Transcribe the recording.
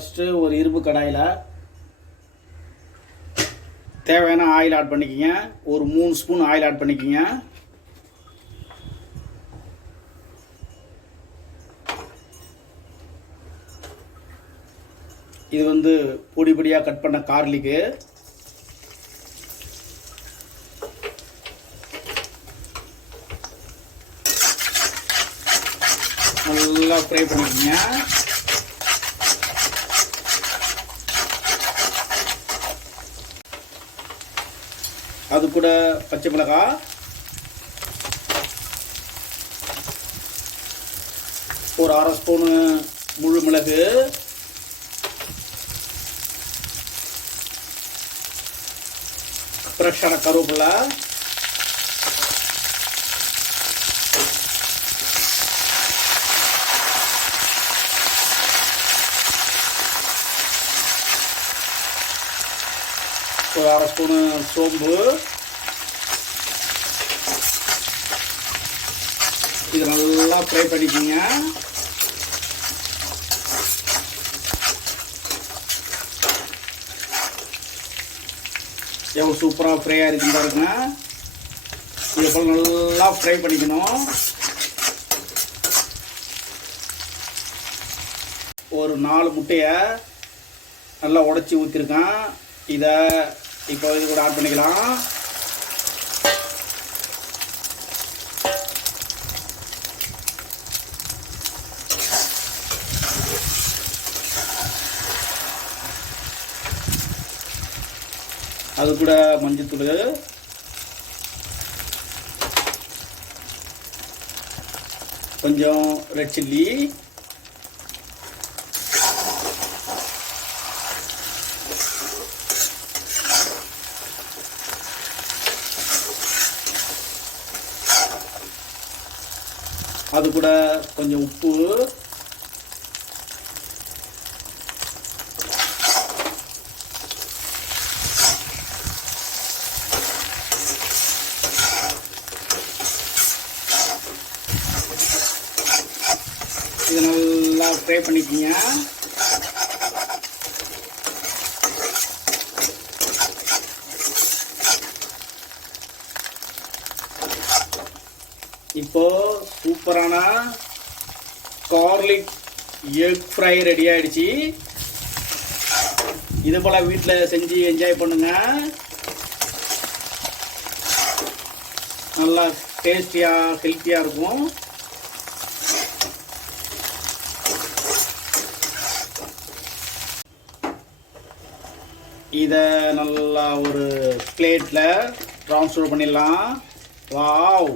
First ஒரு இரும்பு கடாயில் தேவையான ஆயில் ஆட் பண்ணிக்கிங்க. ஒரு 3 ஸ்பூன் ஆயில் ஆட் பண்ணிக்கிங்க. இது வந்து பொடி பொடியாக கட் பண்ண கார்லிக்கு. நல்லா ஃப்ரை பண்ணிக்கோங்க. அது கூட பச்சை மிளகாய், ஒரு 1/2 ஸ்பூனு முழு மிளகு, ஃப்ரெஷ்ஷான கருவேப்பிலை, ஒரு 1/2 ஸ்பூனு சோம்பு. இது நல்லா ஃப்ரை பண்ணிக்கோங்க. எவ்வளோ சூப்பராக ஃப்ரையாக இருக்குன்னு பாருங்க. இது போல் நல்லா ஃப்ரை பண்ணிக்கணும். ஒரு 4 முட்டையை நல்லா உடச்சி ஊற்றிருக்கேன். இதை இப்போ இது கூட ஆட் பண்ணிக்கலாம். அது கூட மஞ்சத்தூள், கொஞ்சம் ரெட் சில்லி, அது கூட கொஞ்சம் உப்பு, இது நல்லா ஃப்ரை பண்ணிக்கோங்க. இப்போ சூப்பரான கார்லிக் எக் ஃப்ரை ரெடி ஆயிடுச்சு. இது போல வீட்டில் செஞ்சு என்ஜாய் பண்ணுங்க. நல்லா டேஸ்டியாக ஹெல்த்தியாக இருக்கும். இதை நல்லா ஒரு பிளேட்டில் ட்ரான்ஸ்ஃபர் பண்ணிடலாம். வாவ்!